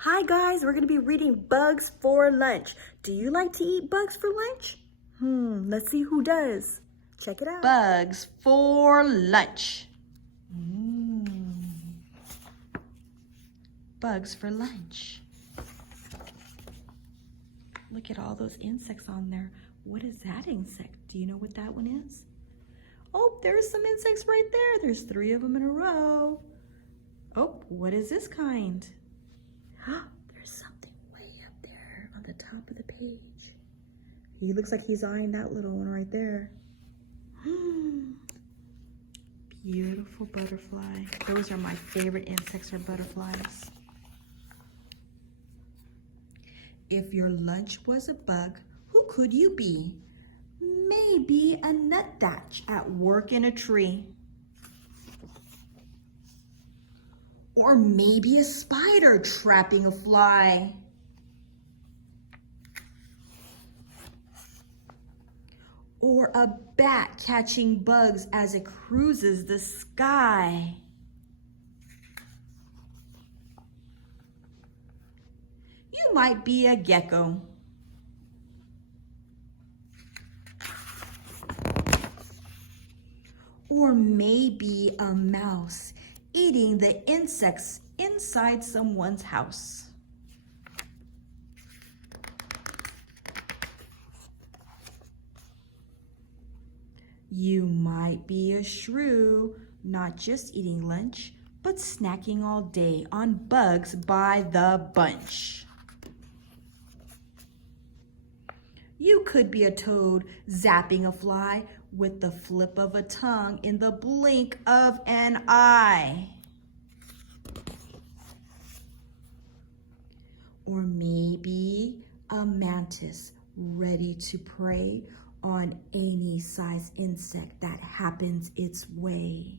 Hi guys, we're gonna be reading Bugs for Lunch. Do you like to eat bugs for lunch? Let's see who does. Check it out. Bugs for lunch. Bugs for lunch. Look at all those insects on there. What is that insect? Do you know what that one is? Oh, there's some insects right there. There's 3 of them in a row. Oh, what is this kind? There's something way up there on the top of the page. He looks like he's eyeing that little one right there. Beautiful butterfly. Those are my favorite insects, are butterflies. If your lunch was a bug, who could you be? Maybe a nuthatch at work in a tree. Or maybe a spider trapping a fly. Or a bat catching bugs as it cruises the sky. You might be a gecko. Or maybe a mouse eating the insects inside someone's house. You might be a shrew, not just eating lunch, but snacking all day on bugs by the bunch. You could be a toad zapping a fly with the flip of a tongue in the blink of an eye. Or maybe a mantis ready to prey on any size insect that happens its way.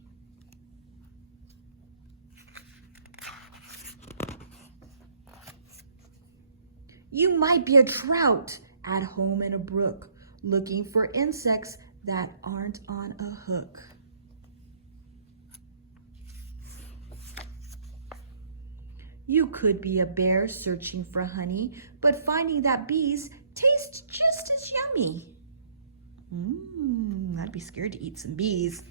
You might be a trout at home in a brook, looking for insects that aren't on a hook. You could be a bear searching for honey, but finding that bees taste just as yummy. I'd be scared to eat some bees.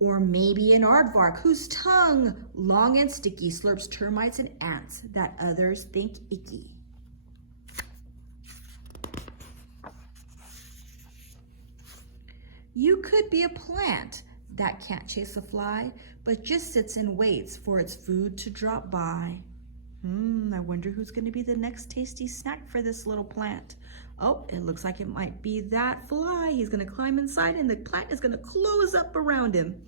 Or maybe an aardvark whose tongue, long and sticky, slurps termites and ants that others think icky. You could be a plant that can't chase a fly, but just sits and waits for its food to drop by. I wonder who's going to be the next tasty snack for this little plant. Oh, it looks like it might be that fly. He's going to climb inside and the plant is going to close up around him.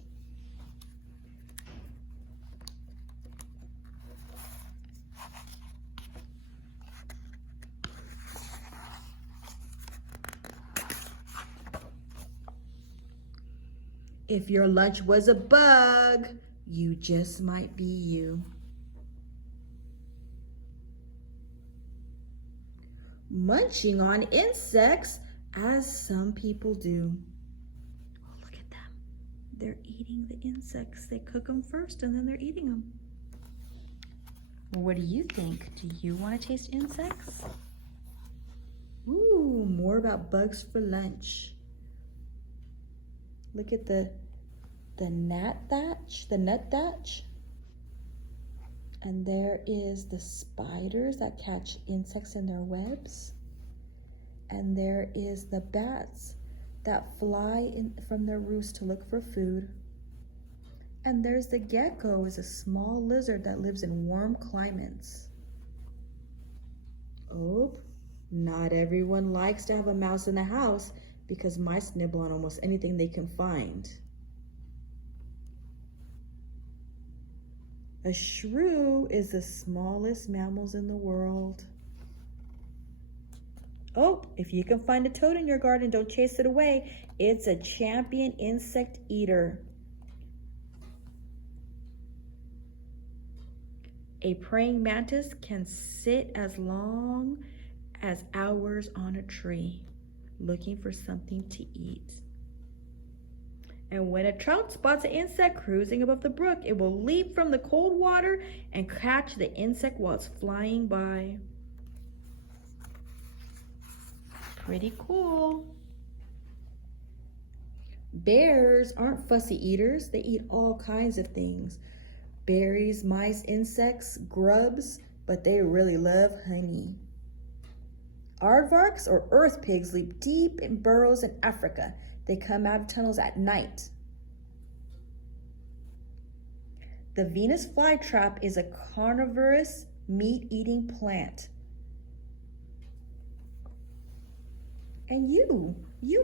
If your lunch was a bug, you just might be you. Munching on insects, as some people do. Oh, look at them. They're eating the insects. They cook them first and then they're eating them. What do you think? Do you want to taste insects? Ooh, more about bugs for lunch. Look at the nuthatch. And there is the spiders that catch insects in their webs. And there is the bats that fly in from their roost to look for food. And there's the gecko, is a small lizard that lives in warm climates. Oh, not everyone likes to have a mouse in the house because mice nibble on almost anything they can find. A shrew is the smallest mammals in the world. Oh, if you can find a toad in your garden, don't chase it away. It's a champion insect eater. A praying mantis can sit as long as hours on a tree, looking for something to eat. And when a trout spots an insect cruising above the brook, it will leap from the cold water and catch the insect while it's flying by. Pretty cool. Bears aren't fussy eaters. They eat all kinds of things. Berries, mice, insects, grubs, but they really love honey. Aardvarks or earth pigs live deep in burrows in Africa. They come out of tunnels at night. The Venus flytrap is a carnivorous, meat-eating plant. And you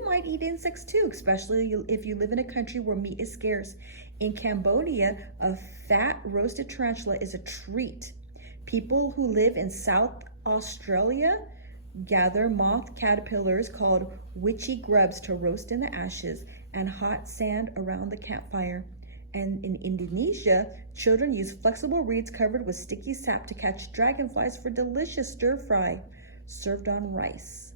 might eat insects too, especially if you live in a country where meat is scarce. In Cambodia, a fat roasted tarantula is a treat. People who live in South Australia gather moth caterpillars called witchy grubs to roast in the ashes and hot sand around the campfire. And in Indonesia, children use flexible reeds covered with sticky sap to catch dragonflies for delicious stir fry, served on rice.